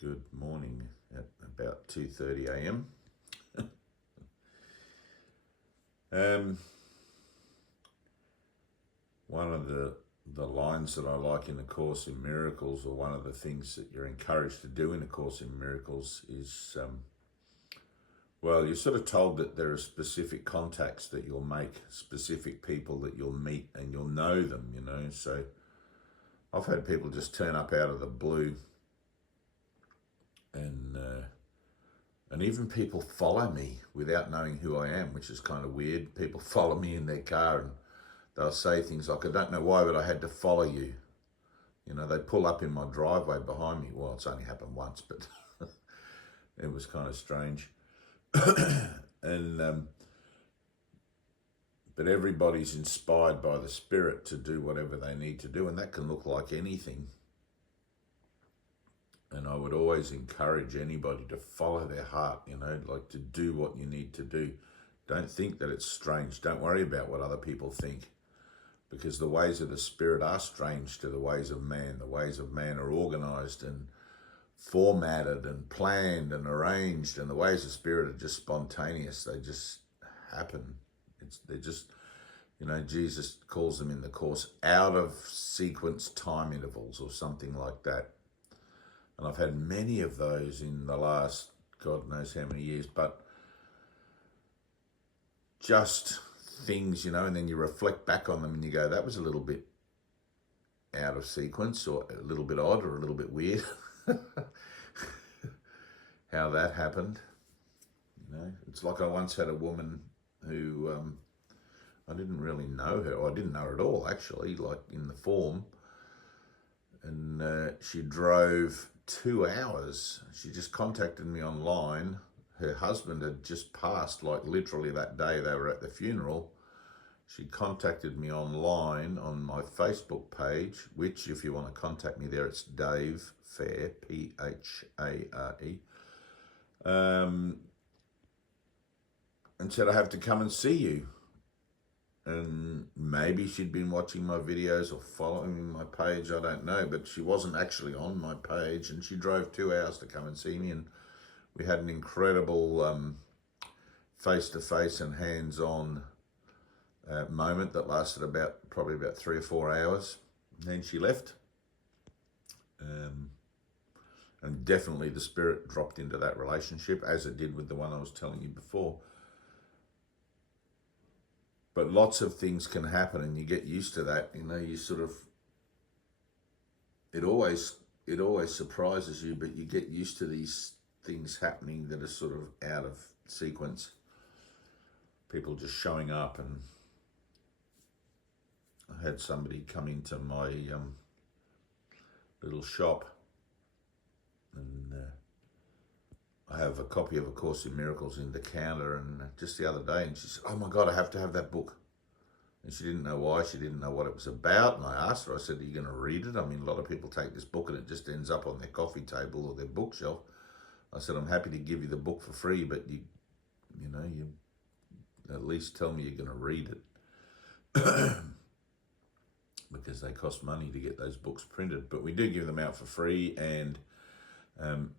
Good morning at about 2:30 a.m. One of the lines that I like in the Course in Miracles, or one of the things that you're encouraged to do in the Course in Miracles is, well, you're sort of told that there are specific contacts that you'll make, specific people that you'll meet, and you'll know them, you know. So I've had people just turn up out of the blue, and even people follow me without knowing who I am, which is kind of weird. People follow me in their car and they'll say things like, I don't know why, but I had to follow you. You know, they pull up in my driveway behind me. Well, it's only happened once, but it was kind of strange. And but everybody's inspired by the Spirit to do whatever they need to do, and that can look like anything. And I would always encourage anybody to follow their heart, you know, like to do what you need to do. Don't think that it's strange. Don't worry about what other people think, because the ways of the Spirit are strange to the ways of man. The ways of man are organized and formatted and planned and arranged, and the ways of Spirit are just spontaneous. They just happen. They're just, you know, Jesus calls them in the Course out of sequence time intervals or something like that. And I've had many of those in the last God knows how many years, but just things, you know, and then you reflect back on them and you go, that was a little bit out of sequence, or a little bit odd, or a little bit weird. How that happened. You know, it's like I once had a woman who I didn't really know her, or I didn't know her at all actually, like in the form. And she drove 2 hours. She just contacted me online. Her husband had just passed, like literally that day they were at the funeral. She contacted me online on my Facebook page, which if you want to contact me there, it's Dave Phare, Phare. And said, I have to come and see you. And maybe she'd been watching my videos or following my page, I don't know, but she wasn't actually on my page, and she drove 2 hours to come and see me, and we had an incredible face-to-face and hands-on moment that lasted probably about 3 or 4 hours. And then she left. And definitely the Spirit dropped into that relationship, as it did with the one I was telling you before. But lots of things can happen, and you get used to that. You know, you sort of, it always surprises you, but you get used to these things happening that are sort of out of sequence. People just showing up. And I had somebody come into my little shop, and I have a copy of A Course in Miracles in the counter, and just the other day, and she said, oh my God, I have to have that book. And she didn't know why, she didn't know what it was about, and I asked her, I said, are you going to read it? I mean, a lot of people take this book and it just ends up on their coffee table or their bookshelf. I said, I'm happy to give you the book for free, but you at least tell me you're going to read it. Because they cost money to get those books printed, but we do give them out for free. And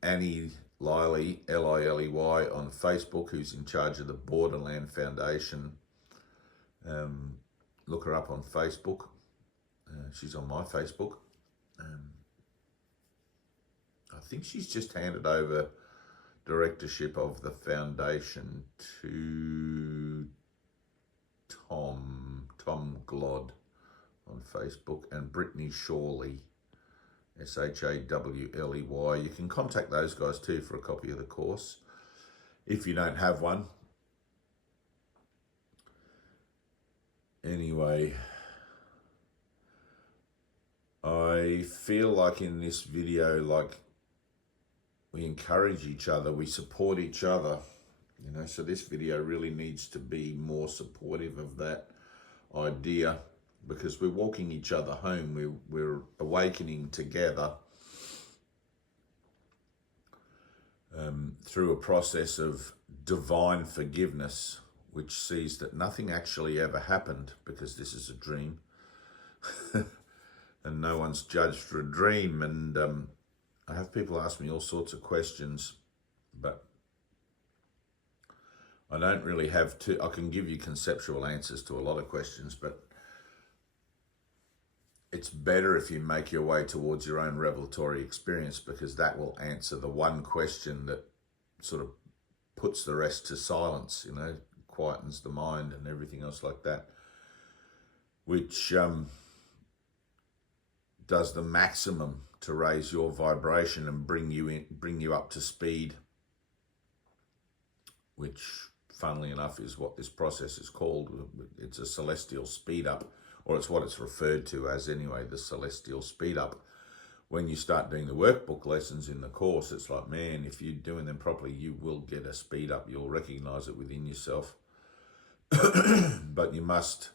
Annie Liley, Liley, on Facebook, who's in charge of the Borderland Foundation. Look her up on Facebook. She's on my Facebook. I think she's just handed over directorship of the foundation to Tom Glod on Facebook, and Brittany Shawley, Shawley. You can contact those guys too for a copy of the course if you don't have one. Anyway, I feel like in this video, like we encourage each other, we support each other, you know, so this video really needs to be more supportive of that idea, because we're walking each other home. We're awakening together through a process of divine forgiveness, which sees that nothing actually ever happened, because this is a dream. And no one's judged for a dream. And I have people ask me all sorts of questions, but I don't really have I can give you conceptual answers to a lot of questions, but it's better if you make your way towards your own revelatory experience, because that will answer the one question that sort of puts the rest to silence, you know, quietens the mind and everything else like that, which does the maximum to raise your vibration and bring you up to speed, which, funnily enough, is what this process is called. It's a celestial speed up, or it's what it's referred to as anyway, the celestial speed up. When you start doing the workbook lessons in the course, it's like, man, if you're doing them properly, you will get a speed up. You'll recognize it within yourself. But you must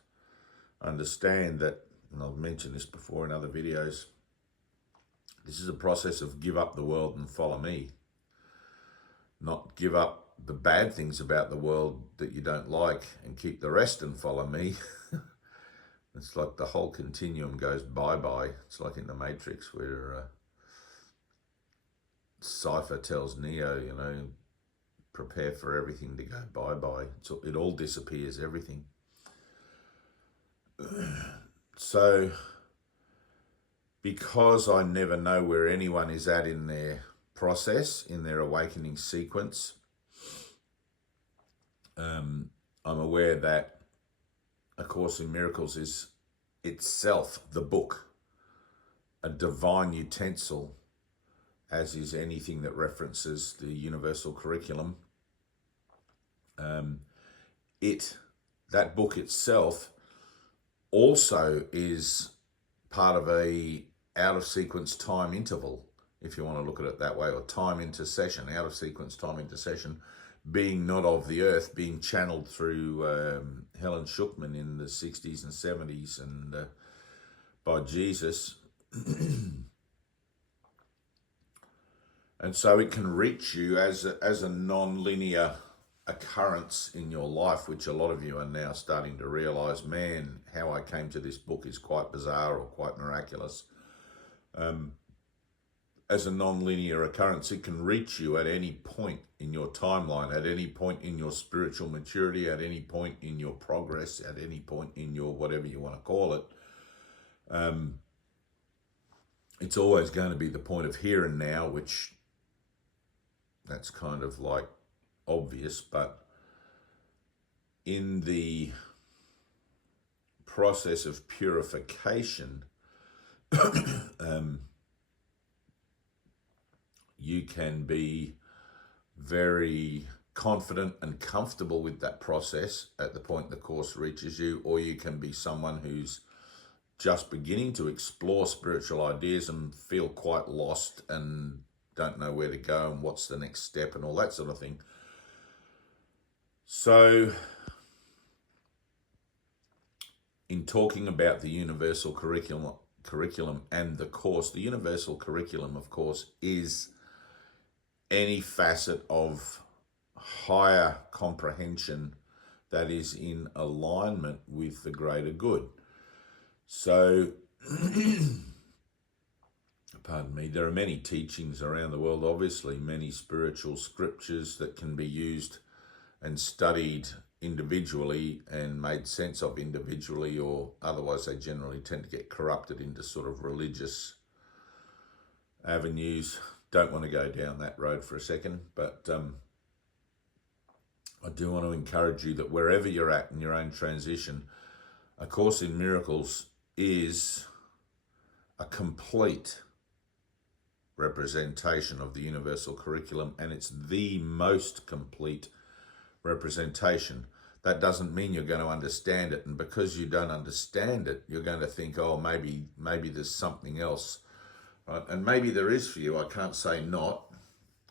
understand that, and I've mentioned this before in other videos, this is a process of give up the world and follow me. Not give up the bad things about the world that you don't like and keep the rest and follow me. It's like the whole continuum goes bye-bye. It's like in the Matrix where Cypher tells Neo, you know, prepare for everything to go bye-bye. So it all disappears, everything. So, because I never know where anyone is at in their process, in their awakening sequence, I'm aware that A Course in Miracles is itself the book, a divine utensil, as is anything that references the universal curriculum. That book itself also is part of a out of sequence time interval, if you want to look at it that way, or time intercession, out of sequence time intercession, being not of the earth, being channeled through Helen Schuckman in the 60s and 70s and by Jesus. And so it can reach you as a non-linear occurrence in your life, which a lot of you are now starting to realize, man, how I came to this book is quite bizarre or quite miraculous. As a non-linear occurrence, it can reach you at any point in your timeline, at any point in your spiritual maturity, at any point in your progress, at any point in your whatever you want to call it. It's always going to be the point of here and now, which that's kind of like obvious, but in the process of purification, you can be very confident and comfortable with that process at the point the Course reaches you, or you can be someone who's just beginning to explore spiritual ideas and feel quite lost and don't know where to go and what's the next step and all that sort of thing. So, in talking about the universal curriculum and the Course, the universal curriculum, of course, is any facet of higher comprehension that is in alignment with the greater good. So, pardon me, there are many teachings around the world, obviously, many spiritual scriptures that can be used and studied individually and made sense of individually, or otherwise they generally tend to get corrupted into sort of religious avenues. Don't want to go down that road for a second, but I do want to encourage you that wherever you're at in your own transition, A Course in Miracles is a complete representation of the universal curriculum, and it's the most complete representation. That doesn't mean you're going to understand it, and because you don't understand it, you're going to think, oh, maybe there's something else, right? And maybe there is for you. I can't say not,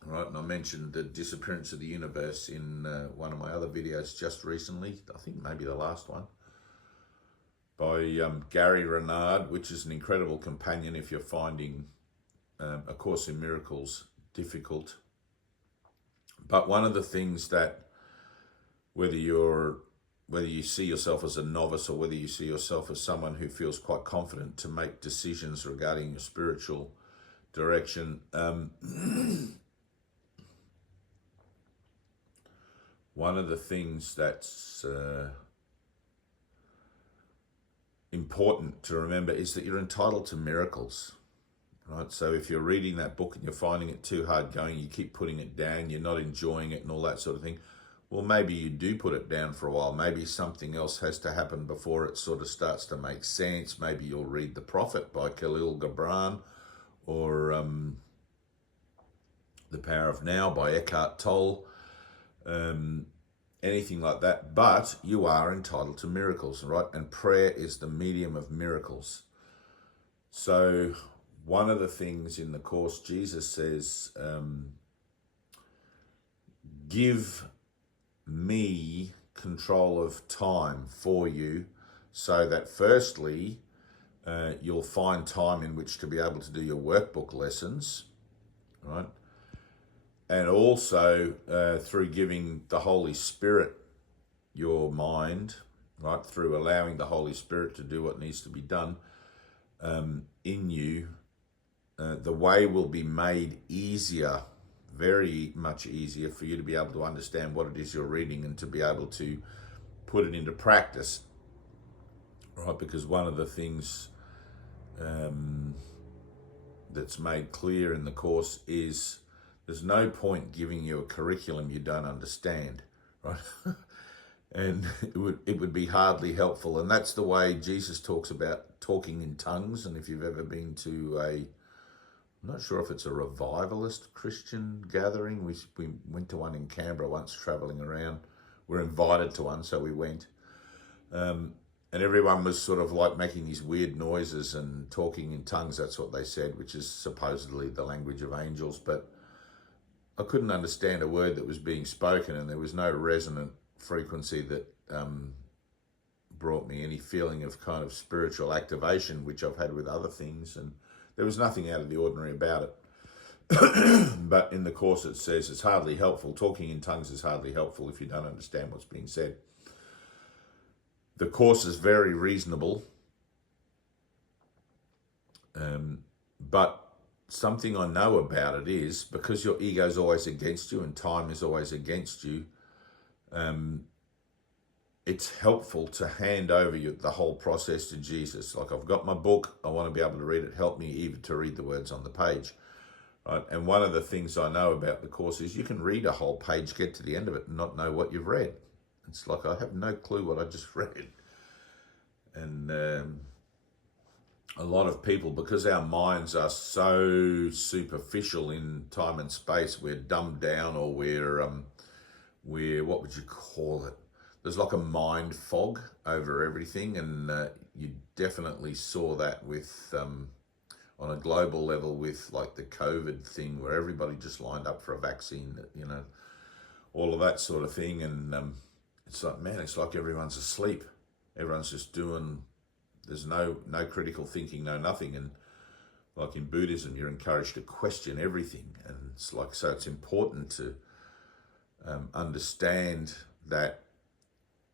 right? And I mentioned the disappearance of the universe in one of my other videos just recently, I think maybe the last one, by Gary Renard, which is an incredible companion if you're finding A Course in Miracles difficult. But one of the things that, whether you see yourself as a novice or whether you see yourself as someone who feels quite confident to make decisions regarding your spiritual direction. One of the things that's important to remember is that you're entitled to miracles, right? So if you're reading that book and you're finding it too hard going, you keep putting it down, you're not enjoying it and all that sort of thing, well, maybe you do put it down for a while. Maybe something else has to happen before it sort of starts to make sense. Maybe you'll read The Prophet by Khalil Gibran, or The Power of Now by Eckhart Tolle, anything like that. But you are entitled to miracles, right? And prayer is the medium of miracles. So one of the things in the Course, Jesus says, give me control of time for you, so that firstly, you'll find time in which to be able to do your workbook lessons, right? And also through giving the Holy Spirit your mind, right? Through allowing the Holy Spirit to do what needs to be done in you, the way will be made easier, very much easier for you to be able to understand what it is you're reading and to be able to put it into practice, right? Because one of the things that's made clear in the Course is there's no point giving you a curriculum you don't understand, right? And it would be hardly helpful. And that's the way Jesus talks about talking in tongues. And if you've ever been to I'm not sure if it's a revivalist Christian gathering. We went to one in Canberra once, traveling around. We're invited to one, so we went. And everyone was sort of like making these weird noises and talking in tongues. That's what they said, which is supposedly the language of angels. But I couldn't understand a word that was being spoken, and there was no resonant frequency that brought me any feeling of kind of spiritual activation, which I've had with other things. And there was nothing out of the ordinary about it. But in the Course it says it's hardly helpful. Talking in tongues is hardly helpful if you don't understand what's being said. The Course is very reasonable. But something I know about it is, because your ego is always against you and time is always against you, it's helpful to hand over the whole process to Jesus. Like, I've got my book, I want to be able to read it. Help me even to read the words on the page. Right? And one of the things I know about the Course is you can read a whole page, get to the end of it, and not know what you've read. It's like, I have no clue what I just read. And a lot of people, because our minds are so superficial in time and space, we're dumbed down, or we're what would you call it? There's like a mind fog over everything, and you definitely saw that with on a global level with like the COVID thing, where everybody just lined up for a vaccine, you know, all of that sort of thing. And it's like, man, it's like everyone's asleep. Everyone's just doing, there's no critical thinking, no nothing. And like in Buddhism, you're encouraged to question everything. And it's like, so it's important to understand that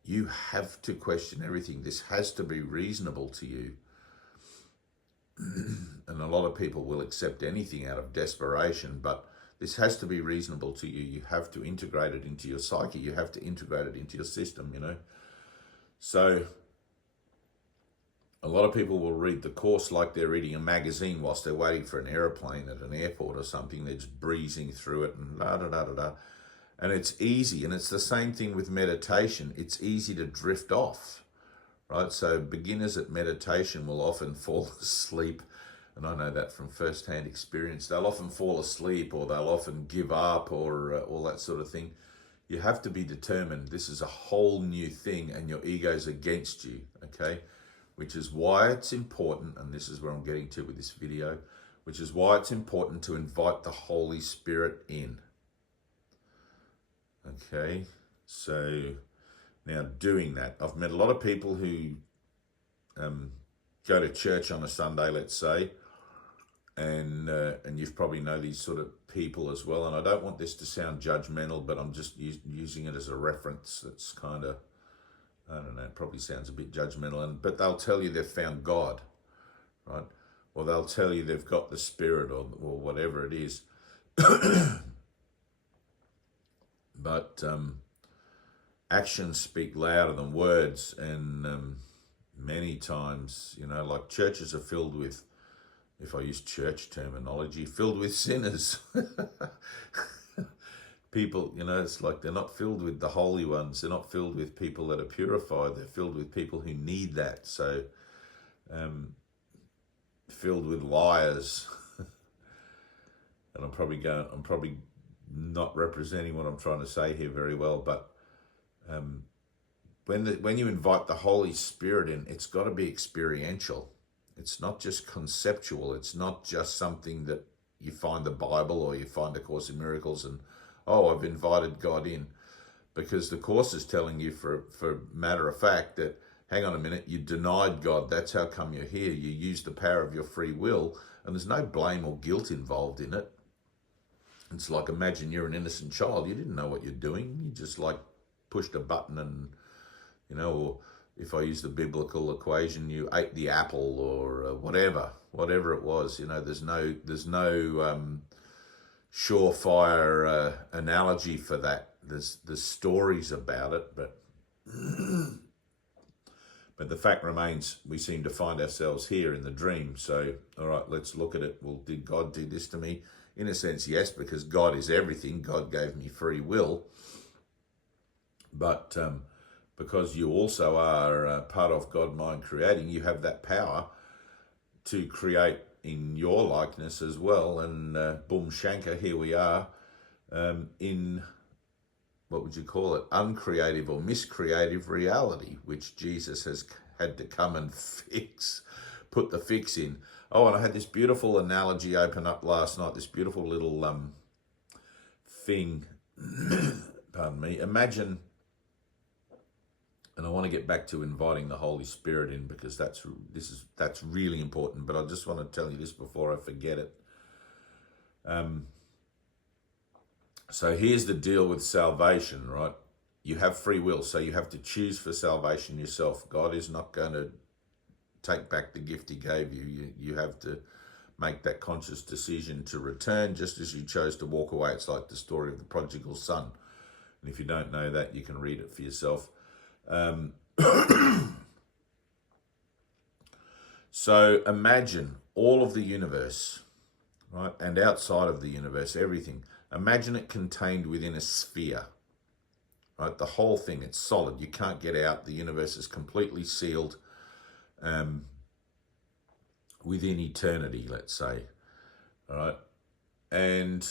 you have to question everything. This has to be reasonable to you. And a lot of people will accept anything out of desperation, but this has to be reasonable to you. You have to integrate it into your psyche. You have to integrate it into your system, you know. So a lot of people will read the Course like they're reading a magazine whilst they're waiting for an airplane at an airport or something. They're just breezing through it and da-da-da-da-da. And it's easy, and it's the same thing with meditation. It's easy to drift off, right? So beginners at meditation will often fall asleep, and I know that from first-hand experience. They'll often fall asleep, or they'll often give up, or all that sort of thing. You have to be determined. This is a whole new thing, and your ego's against you, okay? Which is why it's important, and this is where I'm getting to with this video, which is why it's important to invite the Holy Spirit in. Okay, so now doing that, I've met a lot of people who go to church on a Sunday, let's say, and you've probably know these sort of people as well. And I don't want this to sound judgmental, but I'm just using it as a reference. That's kind of, I don't know, it probably sounds a bit judgmental, but they'll tell you they've found God, right? or they'll tell you they've got the Spirit, or whatever it is. But actions speak louder than words, and many times, like churches are filled with, if I use church terminology, filled with sinners. People, it's like they're not filled with the holy ones. They're not filled with people that are purified. They're filled with people who need that. So, filled with liars. And I'm probably not representing what I'm trying to say here very well, but when you invite the Holy Spirit in, it's got to be experiential. It's not just conceptual. It's not just something that you find the Bible or you find a Course in Miracles and, oh, I've invited God in. Because the Course is telling you, for matter of fact, that, hang on a minute, you denied God. That's how come you're here. You used the power of your free will, and there's no blame or guilt involved in it. It's like, imagine you're an innocent child. You didn't know what you're doing. You just pushed a button and, or if I use the biblical equation, you ate the apple or whatever it was. There's no surefire analogy for that. There's stories about it, but the fact remains, we seem to find ourselves here in the dream. So, all right, let's look at it. Well, did God do this to me? In a sense, yes, because God is everything. God gave me free will. But because you also are part of God mind creating, you have that power to create in your likeness as well. And boom shanka, here we are in, what would you call it, uncreative or miscreative reality, which Jesus has had to come and put the fix in. Oh, and I had this beautiful analogy open up last night, this beautiful little thing, pardon me. Imagine, and I want to get back to inviting the Holy Spirit in, because that's really important, but I just want to tell you this before I forget it. So here's the deal with salvation, right? You have free will, so you have to choose for salvation yourself. God is not going to take back the gift he gave you. You have to make that conscious decision to return, just as you chose to walk away. It's like the story of the prodigal son. And if you don't know that, you can read it for yourself. So imagine all of the universe, right? And outside of the universe, everything. Imagine it contained within a sphere, right? The whole thing, it's solid. You can't get out. The universe is completely sealed within eternity, let's say, all right? And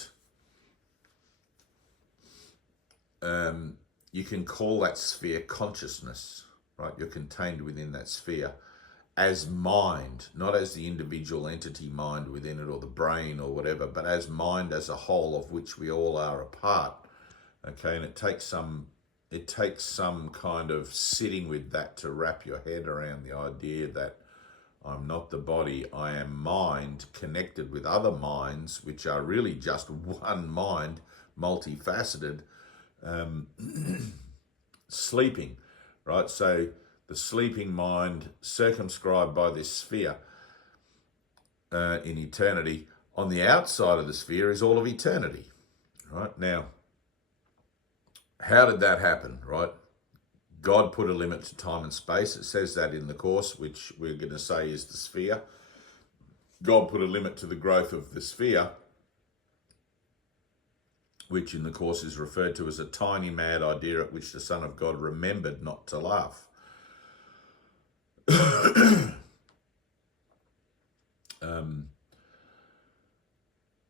you can call that sphere consciousness, right? You're contained within that sphere as mind, not as the individual entity mind within it or the brain or whatever, but as mind as a whole, of which we all are a part, okay? And it takes some kind of sitting with that to wrap your head around the idea that I'm not the body, I am mind connected with other minds, which are really just one mind, multifaceted, sleeping, right? So the sleeping mind, circumscribed by this sphere in eternity, on the outside of the sphere is all of eternity, right? Now, how did that happen, right? God put a limit to time and space. It says that in the Course, which we're going to say is the sphere. God put a limit to the growth of the sphere, which in the Course is referred to as a tiny mad idea at which the Son of God remembered not to laugh.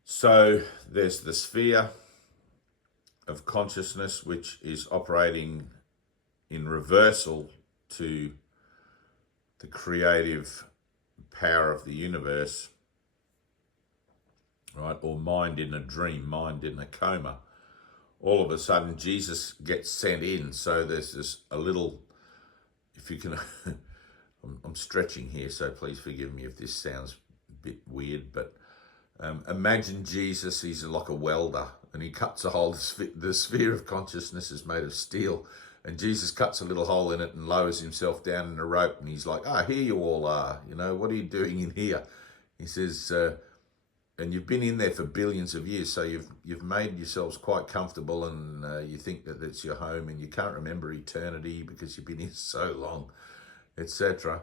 So there's the sphere of consciousness, which is operating in reversal to the creative power of the universe, right? Or mind in a dream, mind in a coma. All of a sudden, Jesus gets sent in. So there's this a little, if you can, I'm stretching here, so please forgive me if this sounds a bit weird, but imagine Jesus, he's like a welder, and he cuts a hole. The sphere of consciousness is made of steel, and Jesus cuts a little hole in it and lowers himself down in a rope, and he's like, here you all are, what are you doing in here? He says, and you've been in there for billions of years, so you've made yourselves quite comfortable, and you think that it's your home, and you can't remember eternity because you've been here so long, etc.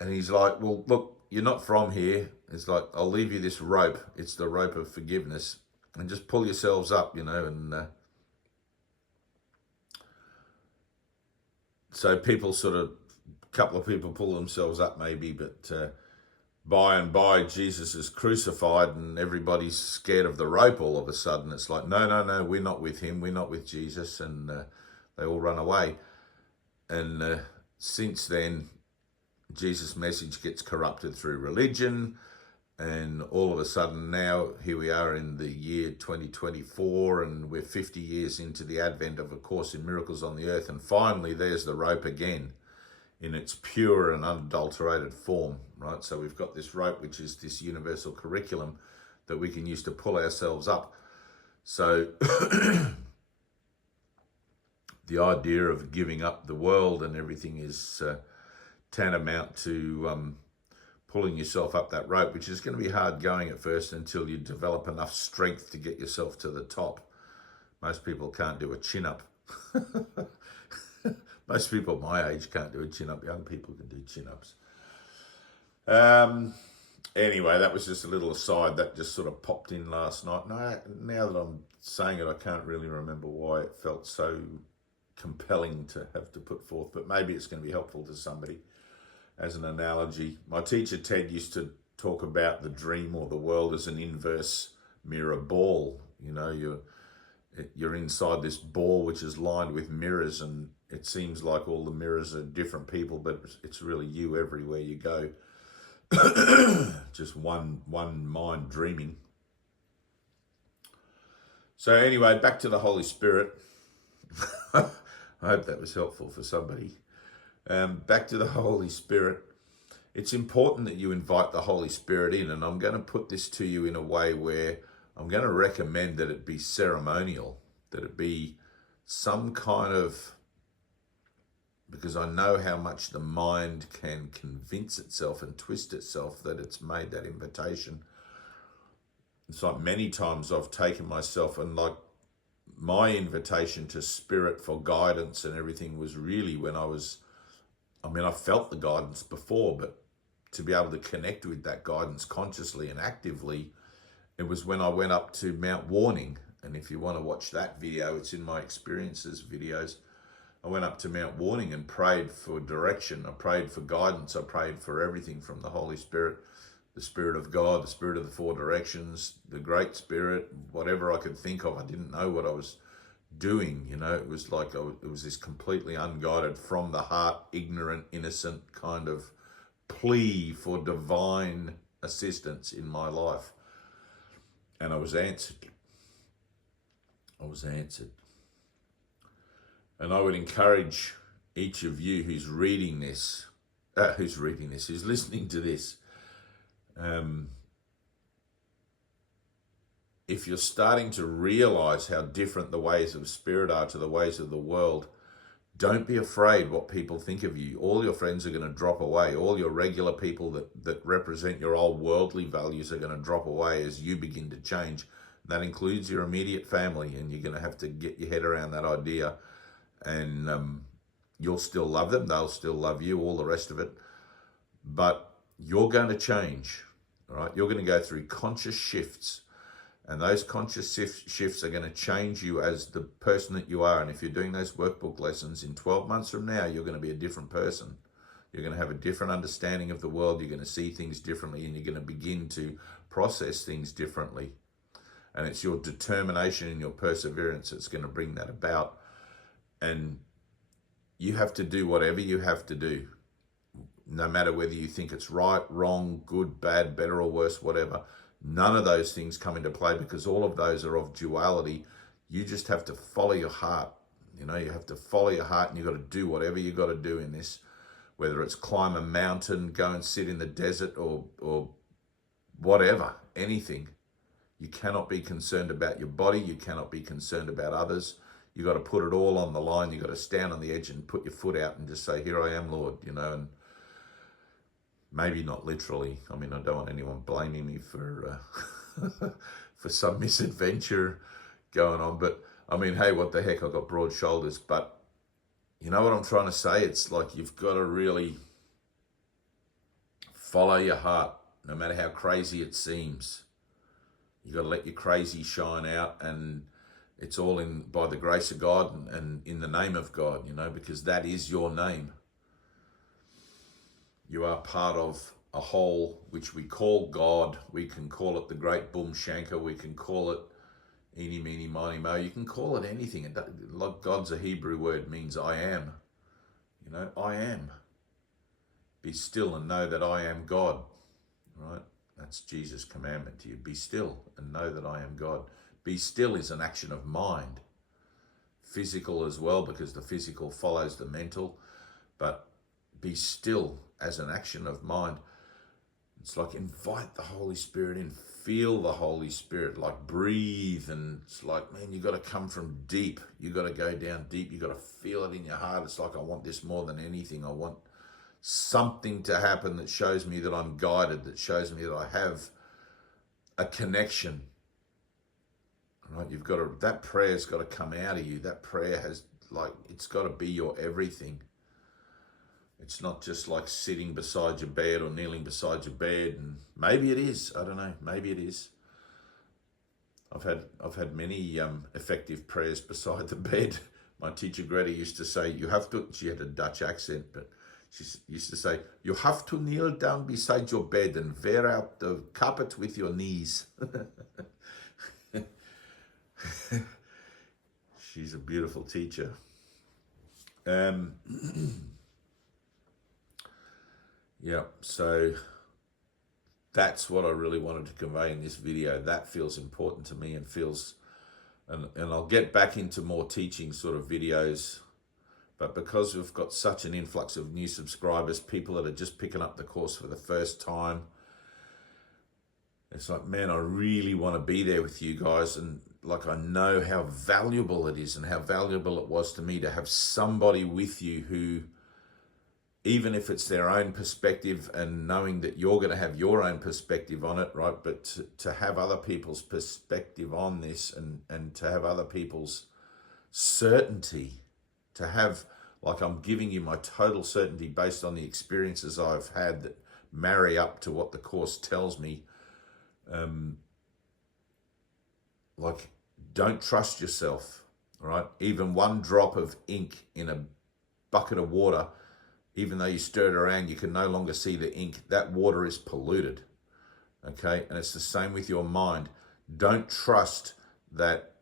And he's like, well, look, you're not from here. It's like, I'll leave you this rope. It's the rope of forgiveness, and just pull yourselves up, and so people sort of, a couple of people pull themselves up maybe, but by and by Jesus is crucified and everybody's scared of the rope all of a sudden. It's like, no, we're not with him, we're not with Jesus, and they all run away. And since then, Jesus' message gets corrupted through religion, and all of a sudden now here we are in the year 2024, and we're 50 years into the advent of A Course in Miracles on the Earth, and finally there's the rope again in its pure and unadulterated form, right? So we've got this rope, which is this universal curriculum that we can use to pull ourselves up. So the idea of giving up the world and everything is tantamount to pulling yourself up that rope, which is going to be hard going at first until you develop enough strength to get yourself to the top. Most people can't do a chin-up. Most people my age can't do a chin-up. Young people can do chin-ups. Anyway, that was just a little aside that just sort of popped in last night. Now that I'm saying it, I can't really remember why it felt so compelling to have to put forth, but maybe it's going to be helpful to somebody as an analogy. My teacher, Ted, used to talk about the dream or the world as an inverse mirror ball. You're inside this ball which is lined with mirrors, and it seems like all the mirrors are different people, but it's really you everywhere you go. Just one mind dreaming. So anyway, back to the Holy Spirit. I hope that was helpful for somebody. Back to the Holy Spirit. It's important that you invite the Holy Spirit in, and I'm going to put this to you in a way where I'm going to recommend that it be ceremonial, that it be some kind of, because I know how much the mind can convince itself and twist itself that it's made that invitation. It's like many times I've taken myself, and like my invitation to Spirit for guidance and everything was really when I felt the guidance before, but to be able to connect with that guidance consciously and actively, it was when I went up to Mount Warning. And if you want to watch that video, it's in my experiences videos. I went up to Mount Warning and prayed for direction. I prayed for guidance. I prayed for everything from the Holy Spirit, the Spirit of God, the Spirit of the Four Directions, the Great Spirit, whatever I could think of. I didn't know what I was doing. It was like it was this completely unguided, from the heart, ignorant, innocent kind of plea for divine assistance in my life. And I was answered. And I would encourage each of you who's listening to this, if you're starting to realize how different the ways of Spirit are to the ways of the world, don't be afraid what people think of you. All your friends are going to drop away. All your regular people that represent your old worldly values are going to drop away as you begin to change. That includes your immediate family, and you're going to have to get your head around that idea. And you'll still love them. They'll still love you, all the rest of it. But you're going to change, all right? You're going to go through conscious shifts. And those conscious shifts are going to change you as the person that you are. And if you're doing those workbook lessons, in 12 months from now, you're going to be a different person. You're going to have a different understanding of the world. You're going to see things differently, and you're going to begin to process things differently. And it's your determination and your perseverance that's going to bring that about. And you have to do whatever you have to do, no matter whether you think it's right, wrong, good, bad, better or worse, whatever. None of those things come into play, because all of those are of duality. You just have to follow your heart. You have to follow your heart, and you've got to do whatever you've got to do in this, whether it's climb a mountain, go and sit in the desert, or whatever, anything. You cannot be concerned about your body. You cannot be concerned about others. You've got to put it all on the line. You've got to stand on the edge and put your foot out and just say, here I am, Lord, and Maybe not literally. I mean, I don't want anyone blaming me for for some misadventure going on. But I mean, hey, what the heck? I've got broad shoulders. But you know what I'm trying to say? It's like you've got to really follow your heart, no matter how crazy it seems. You've got to let your crazy shine out, and it's all in by the grace of God and in the name of God, you know, because that is your name. You are part of a whole which we call God. We can call it the Great Boom Shanker. We can call it eeny, meeny, miny, mo. You can call it anything. Like God's a Hebrew word, means I am. You know, I am. Be still and know that I am God. Right? That's Jesus' commandment to you. Be still and know that I am God. Be still is an action of mind. Physical as well, because the physical follows the mental. But be still as an action of mind. It's like invite the Holy Spirit in. Feel the Holy Spirit, like breathe. And it's like, man, you got to come from deep. You got to go down deep. You got to feel it in your heart. It's like, I want this more than anything. I want something to happen that shows me that I'm guided, that shows me that I have a connection. Right? You've got to, that prayer's got to come out of you. That prayer has, like, it's got to be your everything. It's not just like sitting beside your bed or kneeling beside your bed. And maybe it is. I don't know. Maybe it is. I've had many effective prayers beside the bed. My teacher Greta used to say, you have to, she had a Dutch accent, but she used to say, you have to kneel down beside your bed and wear out the carpet with your knees. She's a beautiful teacher. Yeah, so that's what I really wanted to convey in this video. That feels important to me and feels, and I'll get back into more teaching sort of videos, but because we've got such an influx of new subscribers, people that are just picking up the course for the first time, it's like, man, I really want to be there with you guys. And like, I know how valuable it is and how valuable it was to me to have somebody with you who, even if it's their own perspective and knowing that you're going to have your own perspective on it, right? But to have other people's perspective on this and to have other people's certainty, to have, like, I'm giving you my total certainty based on the experiences I've had that marry up to what the Course tells me. Like, don't trust yourself, right? Even one drop of ink in a bucket of water, even though you stir it around, you can no longer see the ink. That water is polluted, okay? And it's the same with your mind. Don't trust that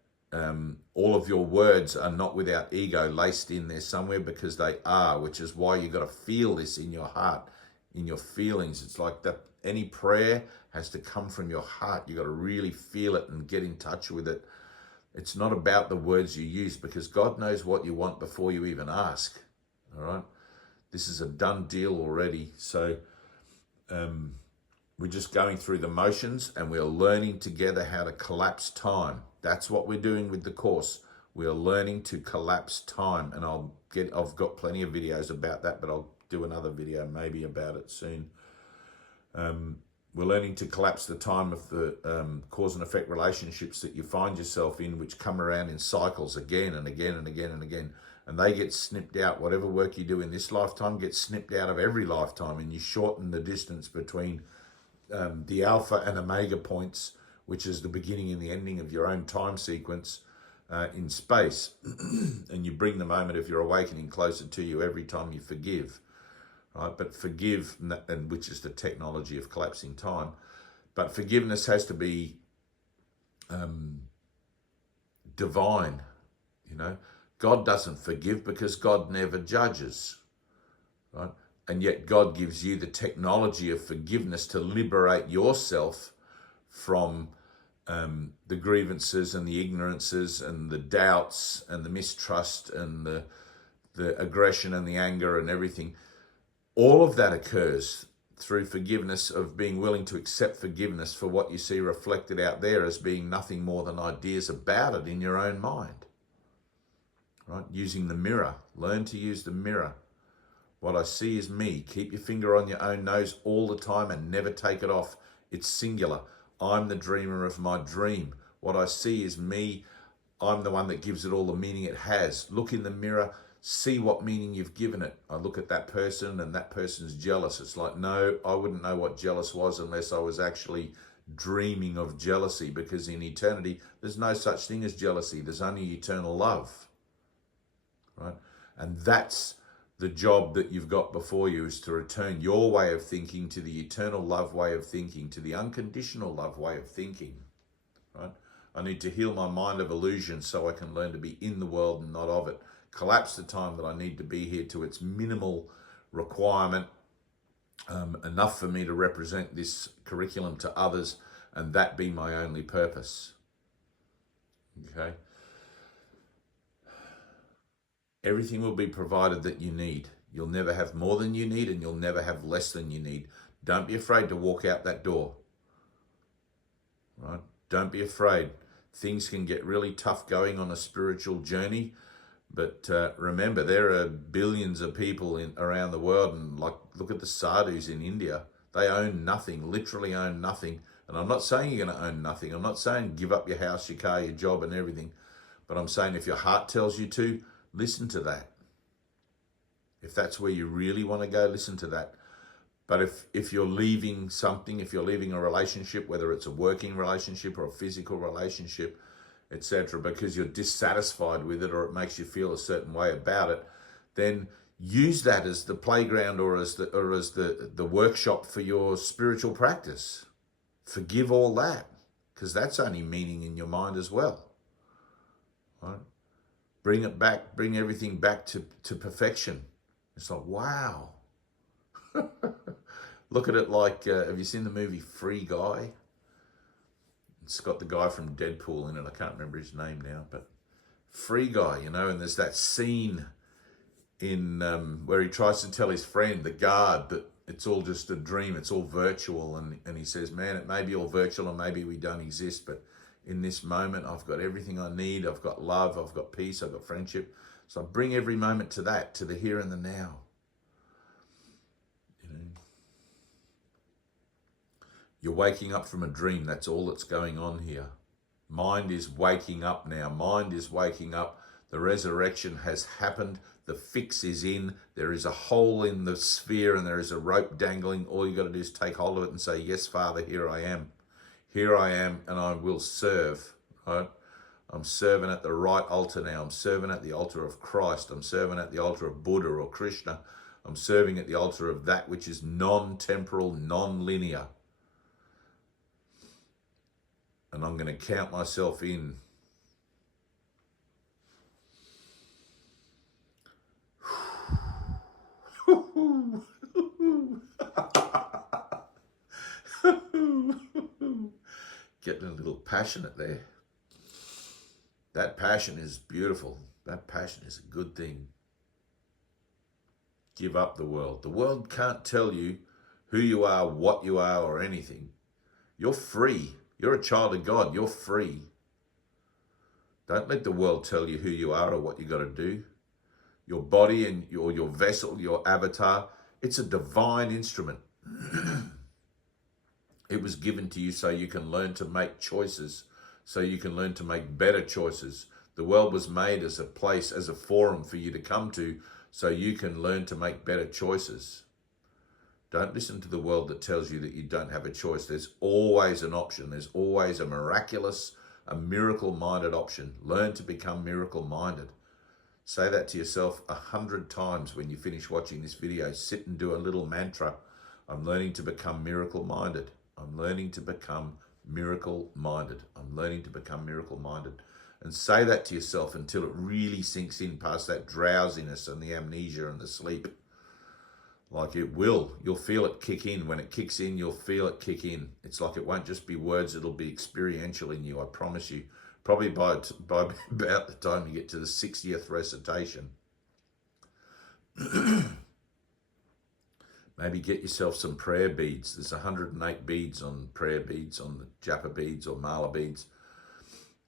all of your words are not without ego laced in there somewhere, because they are, which is why you got to feel this in your heart, in your feelings. It's like that any prayer has to come from your heart. You got to really feel it and get in touch with it. It's not about the words you use, because God knows what you want before you even ask, all right? This is a done deal already. So we're just going through the motions and we're learning together how to collapse time. That's what we're doing with the Course. We are learning to collapse time. And I've got plenty of videos about that, but I'll do another video maybe about it soon. We're learning to collapse the time of the cause and effect relationships that you find yourself in, which come around in cycles again and again and again and again. And they get snipped out. Whatever work you do in this lifetime gets snipped out of every lifetime, and you shorten the distance between the alpha and omega points, which is the beginning and the ending of your own time sequence in space. And you bring the moment of your awakening closer to you every time you forgive. Right? But forgive, and which is the technology of collapsing time. But forgiveness has to be divine, you know. God doesn't forgive because God never judges, right? And yet God gives you the technology of forgiveness to liberate yourself from the grievances and the ignorances and the doubts and the mistrust and the aggression and the anger and everything. All of that occurs through forgiveness, of being willing to accept forgiveness for what you see reflected out there as being nothing more than ideas about it in your own mind. Right? Using the mirror. Learn to use the mirror. What I see is me. Keep your finger on your own nose all the time and never take it off. It's singular. I'm the dreamer of my dream. What I see is me. I'm the one that gives it all the meaning it has. Look in the mirror, see what meaning you've given it. I look at that person and that person's jealous. It's like, no, I wouldn't know what jealous was unless I was actually dreaming of jealousy, because in eternity, there's no such thing as jealousy. There's only eternal love, right? And that's the job that you've got before you, is to return your way of thinking to the eternal love way of thinking, to the unconditional love way of thinking, right? I need to heal my mind of illusion so I can learn to be in the world and not of it. Collapse the time that I need to be here to its minimal requirement, enough for me to represent this curriculum to others, and that be my only purpose. Okay? Everything will be provided that you need. You'll never have more than you need, and you'll never have less than you need. Don't be afraid to walk out that door. Right? Don't be afraid. Things can get really tough going on a spiritual journey, but remember, there are billions of people around the world, and like, look at the sadhus in India. They own nothing, literally own nothing. And I'm not saying you're going to own nothing. I'm not saying give up your house, your car, your job and everything. But I'm saying if your heart tells you to, listen to that. If that's where you really want to go, listen to that. But if you're leaving something, if you're leaving a relationship, whether it's a working relationship or a physical relationship, etc., because you're dissatisfied with it or it makes you feel a certain way about it, then use that as the playground or as the workshop for your spiritual practice. Forgive all that, because that's only meaning in your mind as well. Right? Bring it back, bring everything back to perfection. It's like, wow. Look at it like, have you seen the movie Free Guy? It's got the guy from Deadpool in it. I can't remember his name now, but Free Guy, you know, and there's that scene in where he tries to tell his friend, the guard, that it's all just a dream, it's all virtual, and he says, man, it may be all virtual and maybe we don't exist, but in this moment, I've got everything I need. I've got love, I've got peace, I've got friendship. So I bring every moment to that, to the here and the now. You know, you're waking up from a dream. That's all that's going on here. Mind is waking up now. Mind is waking up. The resurrection has happened. The fix is in. There is a hole in the sphere and there is a rope dangling. All you got to do is take hold of it and say, yes, Father, here I am. Here I am, and I will serve, right? I'm serving at the right altar now. I'm serving at the altar of Christ. I'm serving at the altar of Buddha or Krishna. I'm serving at the altar of that which is non-temporal, non-linear. And I'm going to count myself in. Getting a little passionate there. That passion is beautiful. That passion is a good thing. Give up the world. The world can't tell you who you are, what you are, or anything. You're free. You're a child of God. You're free. Don't let the world tell you who you are or what you got to do. Your body and your vessel, your avatar, it's a divine instrument. It was given to you so you can learn to make choices, so you can learn to make better choices. The world was made as a place, as a forum for you to come to, so you can learn to make better choices. Don't listen to the world that tells you that you don't have a choice. There's always an option. There's always a miraculous, a miracle-minded option. Learn to become miracle-minded. Say that to yourself 100 times when you finish watching this video. Sit and do a little mantra. I'm learning to become miracle-minded. I'm learning to become miracle-minded. I'm learning to become miracle-minded. And say that to yourself until it really sinks in past that drowsiness and the amnesia and the sleep. Like it will. You'll feel it kick in. When it kicks in, you'll feel it kick in. It's like it won't just be words. It'll be experiential in you, I promise you. Probably by about the time you get to the 60th recitation. Maybe get yourself some prayer beads. There's 108 beads on prayer beads, on the japa beads or mala beads.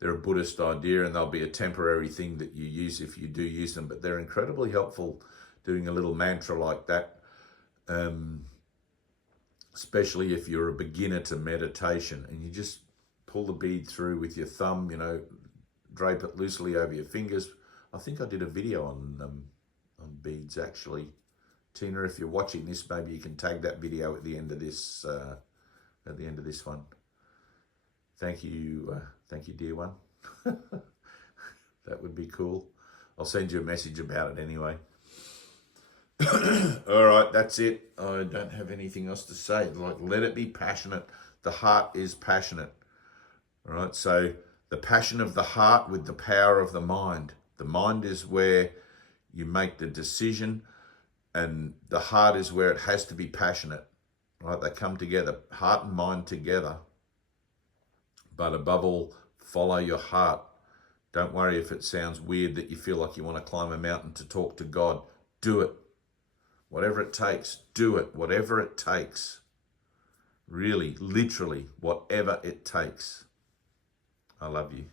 They're a Buddhist idea and they'll be a temporary thing that you use if you do use them, but they're incredibly helpful doing a little mantra like that, especially if you're a beginner to meditation, and you just pull the bead through with your thumb, you know, drape it loosely over your fingers. I think I did a video on beads actually. Tina, if you're watching this, maybe you can tag that video at the end of this one. Thank you, dear one. That would be cool. I'll send you a message about it anyway. All right, that's it. I don't have anything else to say. Like, let it be passionate. The heart is passionate. All right, so the passion of the heart with the power of the mind. The mind is where you make the decision, and the heart is where it has to be passionate. Right, they come together, heart and mind together. But above all, follow your heart. Don't worry if it sounds weird that you feel like you want to climb a mountain to talk to God. Do it. Whatever it takes, do it. Whatever it takes. Really, literally, whatever it takes. I love you.